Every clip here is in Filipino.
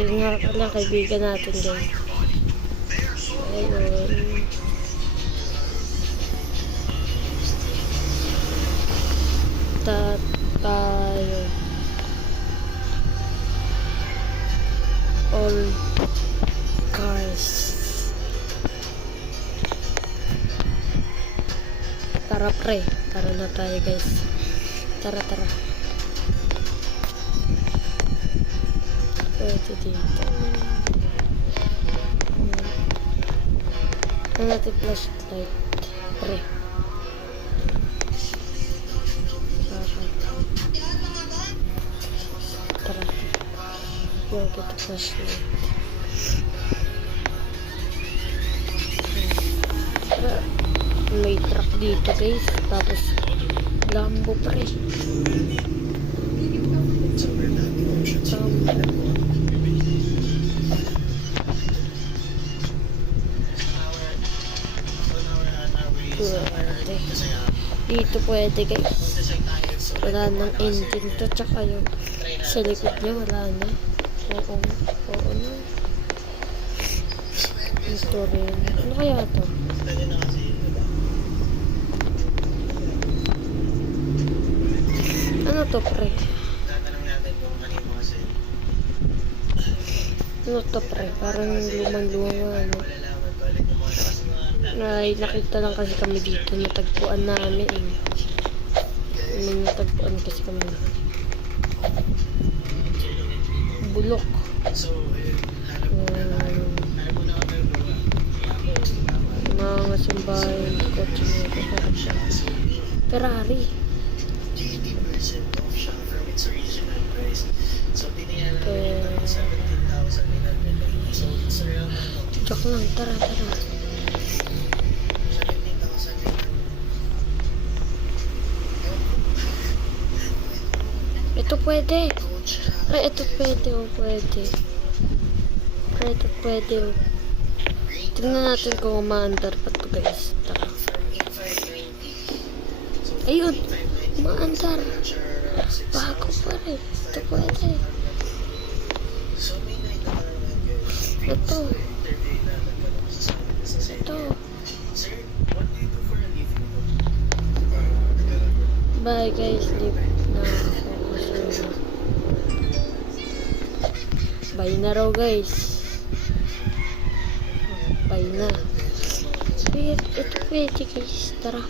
Ayun nga pala, kaibigan natin guys. Ayun. Tayo. All cars. Tara pre, tara na tayo guys. Tara. Pwede dito. Ano natin flashlight? Pre. Tara. Yung kita flashlight. Tara. May truck dito guys. Tapos Lambo pre. Dito pwede guys. Wala nang engine to. Tsaka yung sa likod niya wala na. Oo na. Ito rin. Ano kaya to? Ano to pre? Ano to pre? Parang lumang-lumang ano. Ay, nakita lang kasi kami dito. Natagpuan namin eh. May natagpuan kasi kami. Bulok. Mga sumbahay. Kotse nito. Ferrari. Joke lang. Tara. Ito pwede. Ay, ito pwede. Pwede. Ito pwede. Tingnan natin kung umaandar pa ito guys. Tara. Ayun. Umaandar. Bago pa rin. Ito pwede. Ito. Bye guys. Leave na ako. Bye na raw guys. Bye na. Ito pwede guys. Tara.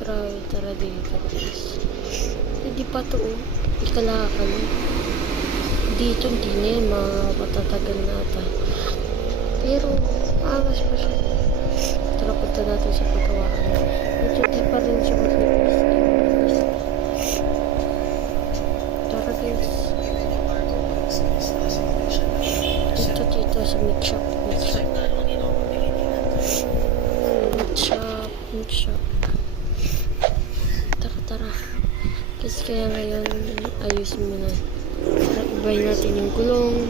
Grabe. Tara dito guys. Hindi pa to oh. Ikalakan. Dito hindi na yan. Mapatatagal na ata. Pero angas pa siya. Tara punta natin sa pagkawaan. Ito di pa rin siya maglipis. Tara guys. Dito sa meat shop. Tara. Kasi kaya ngayon ayusin mo na. Ibay natin yung gulong.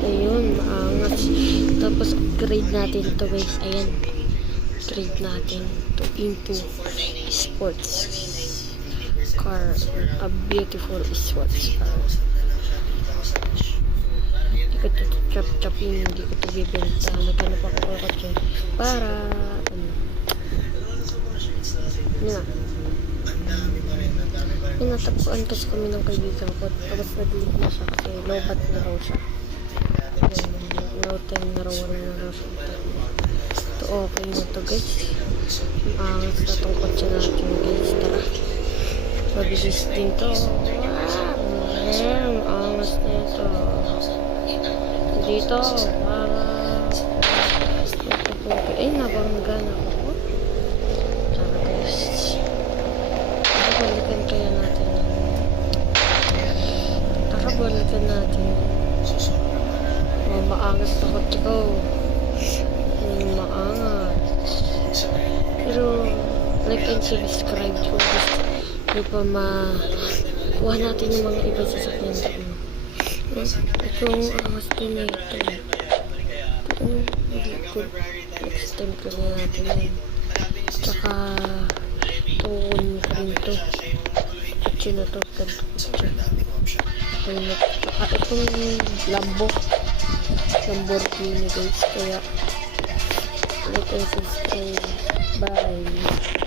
Ayun, maangat. Tapos upgrade natin ito guys. Ayan. Upgrade natin to into sports car. A beautiful sports car. Hindi ko ito chop-chopin. Hindi ko ito bibenta. Naghanap ako kotse para Yun, natagpuan kasi kami ng kaibigan ko. Tapos nag-leave na siya kasi low-bat na raw siya. Low-10 na raw, wala na raw siya. Ito okay na to guys. Angas na itong kotse natin guys. Tara. Mabilis din to. Angas na ito. Dito. Ay, nabangga na ako. Balikan natin. Maangas na kotse ko. Maangas. Pero, like and subscribe kung gusto nyo pa makuha natin yung mga ibang sasakyan doon. Itong angas din na ito. Hindi good. Next time kasi natin yun. Tsaka, tuon ko rin to. Kotse na to. Ganto kotse. Ayun na. Itong Lamborghini guys. Kaya like and subscribe. Bye.